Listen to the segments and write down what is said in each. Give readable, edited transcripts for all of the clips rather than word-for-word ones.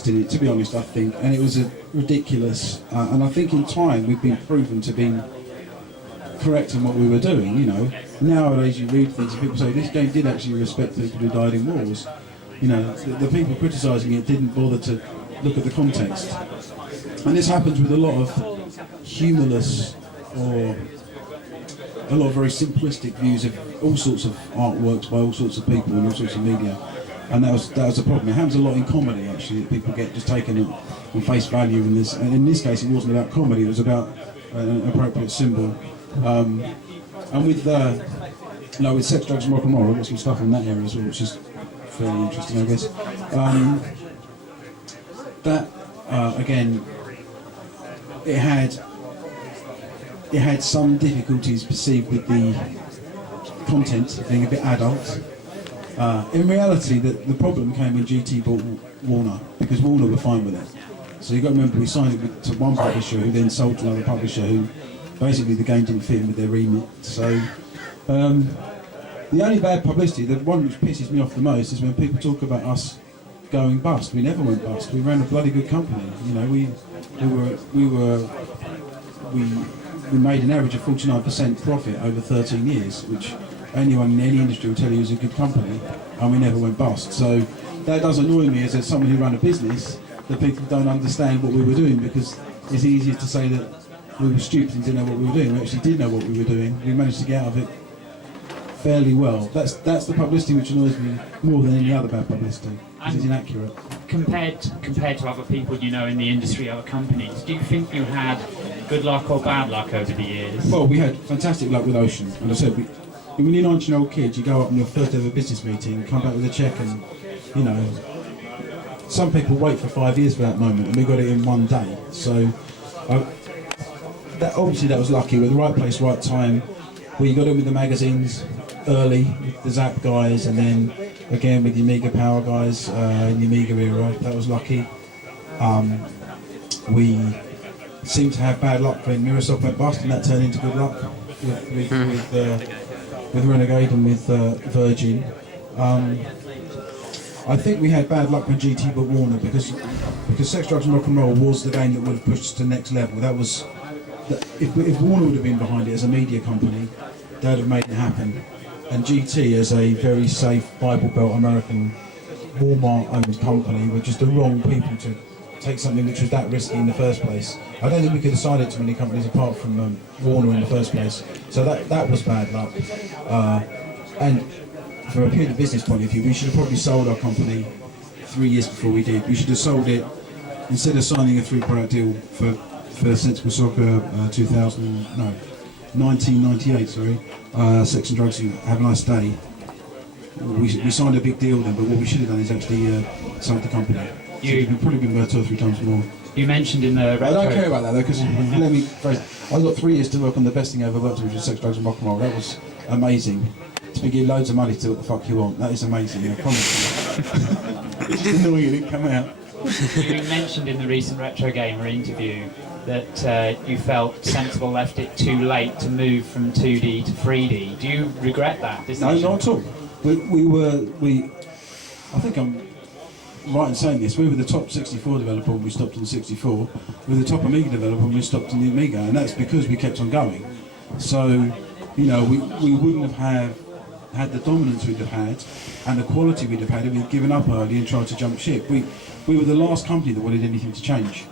interest in it, to be honest, I think, and it was a ridiculous, and I think in time we've been proven to be correct in what we were doing, you know. Nowadays you read things and people say, this game did actually respect people who died in wars. You know, the people criticising it didn't bother to look at the context. And this happens with a lot of humorless or a lot of very simplistic views of all sorts of artworks by all sorts of people and all sorts of media. And that was a problem. It happens a lot in comedy, actually, that people get just taken on face value. And in this case, it wasn't about comedy, it was about an appropriate symbol. And with sex, drugs and rock and roll, I've got some stuff in that area as well, which is fairly interesting, I guess. Again, it had some difficulties perceived with the content being a bit adult. In reality, the problem came when GT bought Warner, because Warner were fine with it. So you've got to remember, we signed it to one publisher who then sold to another publisher who basically the game didn't fit in with their remit. So the only bad publicity, the one which pisses me off the most, is when people talk about us going bust. We never went bust. We ran a bloody good company. You know, we made an average of 49% profit over 13 years, which anyone in any industry will tell you is a good company, and we never went bust. So that does annoy me as someone who ran a business, that people don't understand what we were doing, because it's easier to say that we were stupid and didn't know what we were doing. We actually did know what we were doing. We managed to get out of it fairly well. That's the publicity which annoys me more than any other bad publicity, because it's inaccurate. Compared to other people you know in the industry, other companies, do you think you had good luck or bad luck over the years? Well, we had fantastic luck with Ocean. And I said, when you're 19-year-old kids, you go up on your first ever business meeting, come back with a cheque, and, you know, some people wait for 5 years for that moment, and we got it in one day. So, obviously that was lucky. We're at the right place, right time. We got in with the magazines early, with the Zap guys, and then again with the Amiga Power guys in the Amiga era. That was lucky. We seemed to have bad luck when Mirasoft went bust, and that turned into good luck with Renegade and with Virgin. I think we had bad luck when GT bought Warner, because Sex, Drugs and Rock and Roll was the game that would have pushed us to the next level. That was, if Warner would have been behind it as a media company, they'd have made it happen. And GT, as a very safe Bible Belt American Walmart-owned company, were just the wrong people to take something which was that risky in the first place. I don't think we could have signed it to many companies apart from Warner in the first place. So that was bad luck. And from a purely business point of view, we should have probably sold our company 3 years before we did. We should have sold it, instead of signing a 3-product deal for Sensible Soccer 1998, Sex and Drugs, Have a Nice Day. We signed a big deal then, but what we should have done is actually sold the company. We've probably been worth 2 or 3 times more. You mentioned in the retro... I don't care about that though, because let me phrase it. I got 3 years to work on the best thing I ever worked on, which was Sex, Drugs and Rock and Roll. That was amazing. To be given loads of money to do what the fuck you want, that is amazing, I promise you. It's just annoying it didn't come out. You mentioned in the recent Retro Gamer interview that you felt Sensible left it too late to move from 2D to 3D. Do you regret that decision? No, not at all. I think I'm right in saying this, we were the top 64 developer when we stopped on 64, we were the top Amiga developer when we stopped on the Amiga, and that's because we kept on going. So, you know, we wouldn't have had the dominance we'd have had, and the quality we'd have had if we'd given up early and tried to jump ship. We were the last company that wanted anything to change.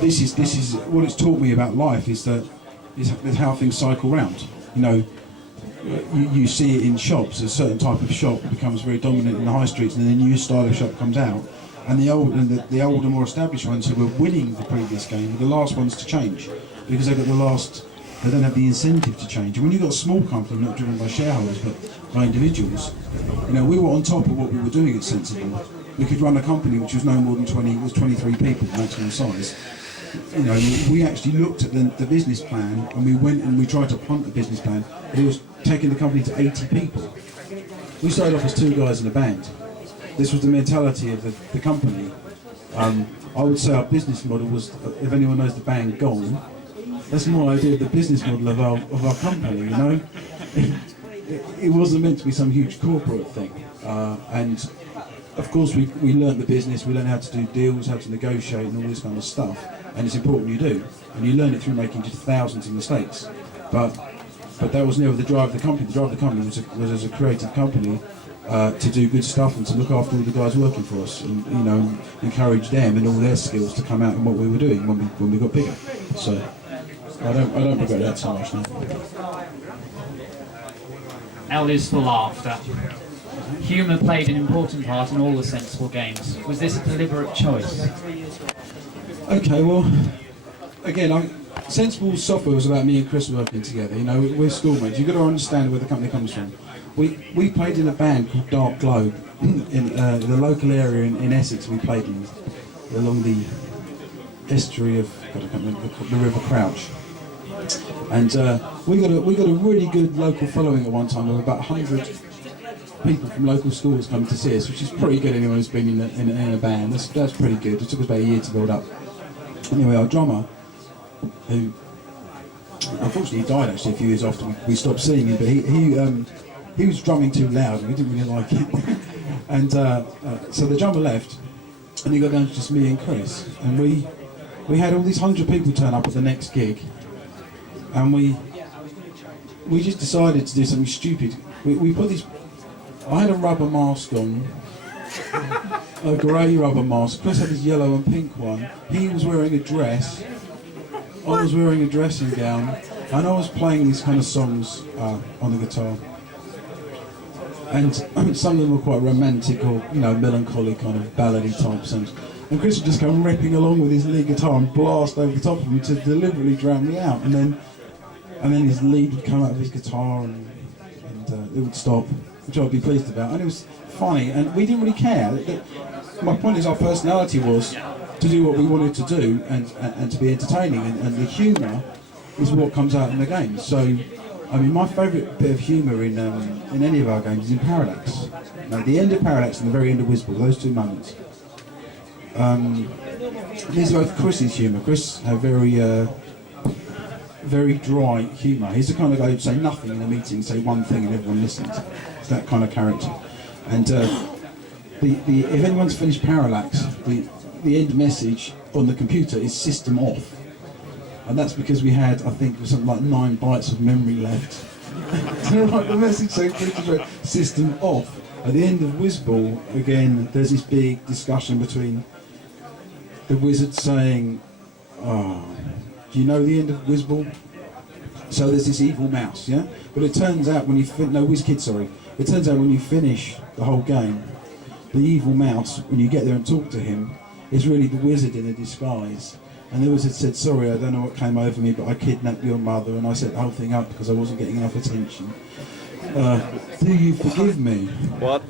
This is what it's taught me about life, is how things cycle round. You know, you see it in shops. A certain type of shop becomes very dominant in the high streets, and then a new style of shop comes out, and the older, more established ones who were winning the previous game were the last ones to change, because they don't have the incentive to change. And when you've got a small company, not driven by shareholders but by individuals, you know, we were on top of what we were doing at Sensible. We could run a company which was no more than 23 people maximum size. You know, we actually looked at the business plan, and we went and we tried to punt the business plan, but it was taking the company to 80 people. We started off as 2 guys in a band. This was the mentality of the company. I would say our business model was, if anyone knows the band Gone, that's my idea of the business model of our company, you know? It wasn't meant to be some huge corporate thing. And of course, we learnt the business, we learned how to do deals, how to negotiate and all this kind of stuff, and it's important you do, and you learn it through making just thousands of mistakes. But that was never the drive of the company. The drive of the company was as a creative company to do good stuff and to look after all the guys working for us, and encourage them and all their skills to come out in what we were doing when we got bigger. So I don't regret that so much now. L is for laughter. Humour played an important part in all the Sensible games. Was this a deliberate choice? Okay, well, again, Sensible Software was about me and Chris working together. We're schoolmates. You've got to understand where the company comes from. We played in a band called Dark Globe in the local area in Essex. We played in along the estuary of I can't remember, the River Crouch, and we got a really good local following at one time of about 100 people from local schools coming to see us, which is pretty good. Anyone who's been in a band, that's pretty good. It took us about a year to build up. Anyway, our drummer, who unfortunately died actually a few years after we stopped seeing him, but he was drumming too loud and we didn't really like it. And so the drummer left and he got down to just me and Chris, and we had all these 100 people turn up at the next gig, and we just decided to do something stupid. We put these. I had a rubber mask on, a grey rubber mask. Chris had his yellow and pink one. He was wearing a dress. I was wearing a dressing gown, and I was playing these kind of songs on the guitar. And some of them were quite romantic or melancholy kind of ballady type songs. And Chris would just come ripping along with his lead guitar and blast over the top of me to deliberately drown me out. And then his lead would come out of his guitar and it would stop, which I'd be pleased about. And it was funny, and we didn't really care. My point is, our personality was to do what we wanted to do and to be entertaining, and the humour is what comes out in the games. So, I mean, my favourite bit of humour in any of our games is in Parallax. Now, the end of Parallax and the very end of Whistle, those two moments. These are both Chris's humour. Chris had very dry humour. He's the kind of guy who'd say nothing in a meeting, say one thing and everyone listens. It's that kind of character. And if anyone's finished Parallax, the end message on the computer is system off. And that's because we had, I think, something like 9 bytes of memory left to write the message, so system off. At the end of Whizball, again, there's this big discussion between the wizard saying, do you know the end of Whizball? So there's this evil mouse, yeah? But it turns out when you it turns out when you finish the whole game, the evil mouse, when you get there and talk to him, is really the wizard in a disguise. And the wizard said, sorry, I don't know what came over me, but I kidnapped your mother and I set the whole thing up because I wasn't getting enough attention. Do you forgive me? What?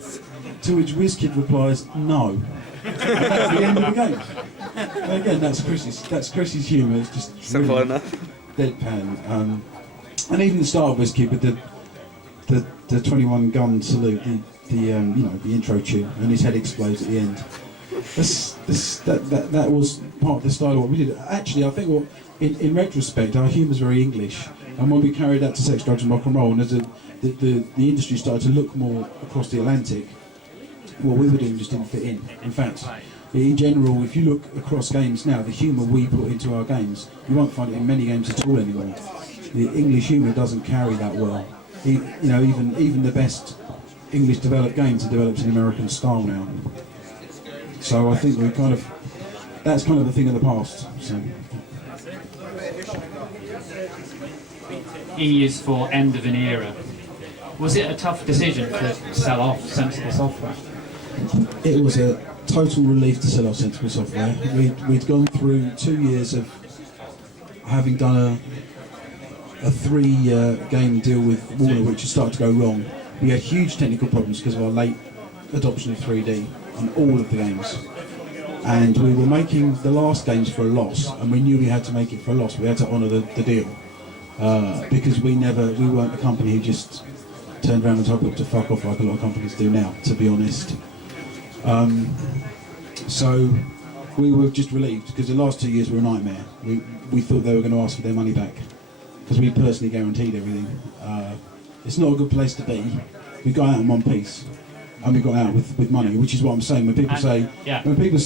To which WizKid replies, no. And that's the end of the game. And again, that's Chris's humour. It's just Simple really enough. Deadpan. And even the start of WizKid with the 21 gun salute, the intro tune, and his head explodes at the end. That was part of the style of what we did. Actually, I think in retrospect, our humour's very English, and when we carried that to Sex, Drugs and Rock and Roll, and as the industry started to look more across the Atlantic, what we were doing just didn't fit in. In fact, in general, if you look across games now, the humour we put into our games, you won't find it in many games at all anymore. The English humour doesn't carry that well. Even the best English developed games are developed in American style now. So I think that's kind of a thing of the past. So. E is for end of an era. Was it a tough decision to sell off Sensible Software? It was a total relief to sell off Sensible Software. We'd gone through 2 years of having done a 3-game deal with Warner, which had started to go wrong. We had huge technical problems because of our late adoption of 3D on all of the games. And we were making the last games for a loss, and we knew we had to make it for a loss. We had to honour the deal. Because we weren't a company who just turned around and told people to fuck off like a lot of companies do now, to be honest. So we were just relieved, because the last 2 years were a nightmare. We thought they were going to ask for their money back, because we personally guaranteed everything. It's not a good place to be. We got out in one piece. and we got out with money, which is what I'm saying. When people say, yeah. when people say